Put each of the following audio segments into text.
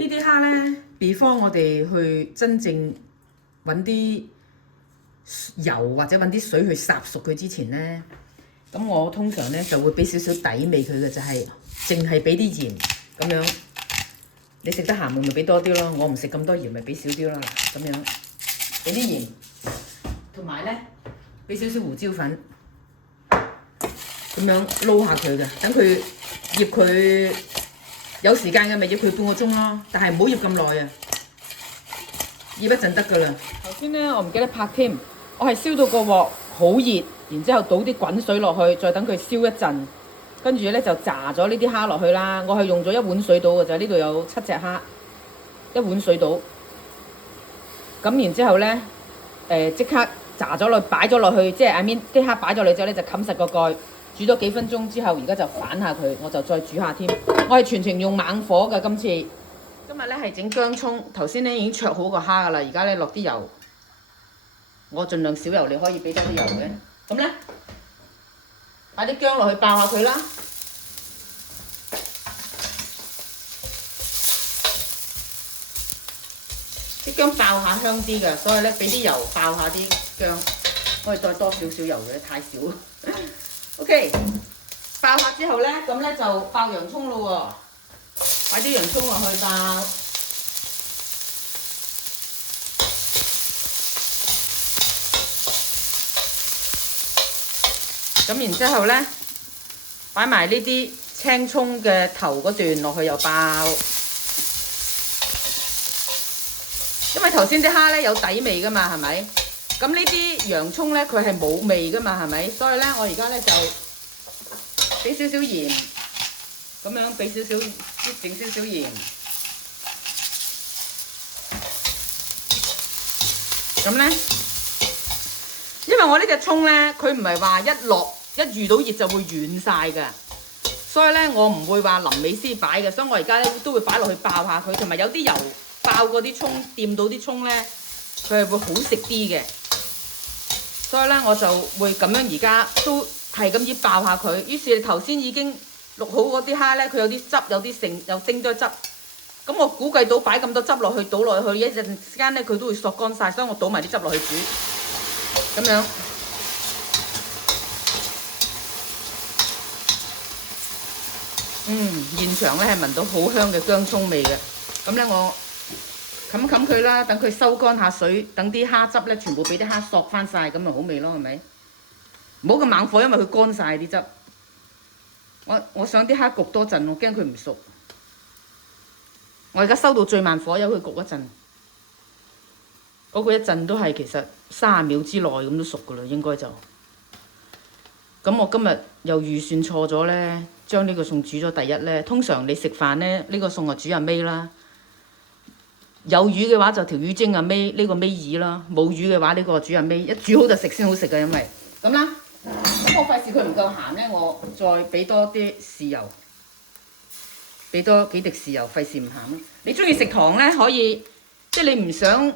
呢啲蝦咧，before我哋去真正揾啲油或者揾啲水去烚熟佢之前咧，咁我通常咧就會俾少少底味佢嘅，就係淨係俾啲鹽咁樣。你食得鹹咪俾多啲咯，我唔食咁多鹽咪俾少啲咯。嗱，咁樣俾啲鹽，同埋咧俾少少胡椒粉，咁樣撈下佢嘅，等佢醃佢。有時間嘅咪醃佢半個鐘咯，但係唔好醃咁耐啊，醃一陣得噶啦。頭先咧我唔記得拍添，我係燒到個鑊好熱，然之後倒啲滾水落去，再等佢燒一陣，跟住咧就炸咗呢啲蝦落去啦。我係用咗1碗水倒嘅啫，呢度有7隻蝦，1碗水倒。咁然之後咧即刻炸咗落，擺咗落去，即係啲蝦擺咗落之後咧就冚實個蓋。煮咗幾分鐘之後，而家就反下佢，我就再煮下添。我係全程用猛火㗎，今日咧係整薑葱，頭先咧已經焯好個蝦㗎啦，而家咧落啲油，我盡量少油，你可以俾多啲油嘅。咁咧擺啲薑落去爆下佢啦，啲薑爆下香啲㗎，所以咧俾啲油爆下啲薑，可以再多少少油嘅，太少。OK， 爆下之後咧，咁咧就爆洋葱咯喎，擺啲洋葱落去爆。咁然之後咧，擺埋呢啲青葱嘅頭嗰段落去又爆。因為頭先啲蝦咧有底味噶嘛，係咪？咁呢啲洋葱咧，佢係冇味噶嘛，係咪？所以咧，我而家咧就俾少少鹽，咁樣俾少少整少少鹽。咁咧，因為我呢隻葱咧，佢唔係話一遇到熱就會軟晒㗎，所以咧我唔會話臨尾先擺嘅，所以我而家咧都會擺落去爆下佢，同埋有啲油爆過啲葱，掂到啲葱咧，佢係會好食啲嘅。所以咧，我就會咁樣而家都係咁樣爆下佢。於是你頭先已經淥好嗰啲蝦咧，佢有啲汁，有啲剩，又蒸咗汁。咁我估計到擺咁多汁落去，倒落去一陣間咧，佢都會索乾晒，所以我倒埋啲汁落去煮。咁樣，現場咧係聞到好香嘅薑葱味嘅。咁咧我冚佢啦，等佢收乾下水，等啲蝦汁咧全部俾啲蝦索翻晒，咁咪好味咯，係咪？唔好咁猛火，因為佢乾晒啲汁。我想啲蝦焗多陣，我驚佢唔熟。我而家收到最慢火，由佢焗一陣。嗰個一陣都係其實30秒之內咁都熟噶啦，應該就。咁我今日又預算錯咗咧，將呢個餸煮咗第一咧。通常你食飯咧，呢個餸就煮阿尾啦。有魚嘅話就條魚蒸啊尾，呢個尾二啦；冇魚嘅話呢個煮啊尾，一煮好就食先好食嘅，因為咁啦。咁我費事佢唔夠鹹咧，我再俾多啲豉油，俾多幾滴豉油，費事唔鹹。你中意食糖咧可以，即係你唔想，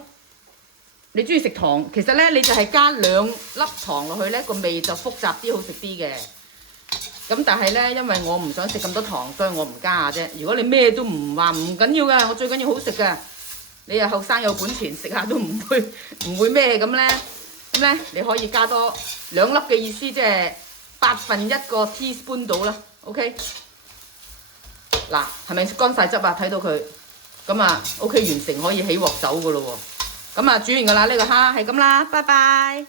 你中意食糖，其實咧你就係加2粒糖落去咧，個味就複雜啲，好食啲嘅。咁但係咧，因為我唔想食咁多糖，所以我唔加啫。如果你咩都唔話，唔緊要㗎，我最緊要好食㗎。你又後生有本錢，食下都唔會咩咁咧？咁咧你可以加多2粒嘅意思，即係1/8個 teaspoon 到啦。OK， 嗱係咪乾晒汁啊？睇到佢咁啊 OK 完成，可以起鑊走噶咯喎。咁啊煮完噶啦，呢個蝦係咁啦，拜拜。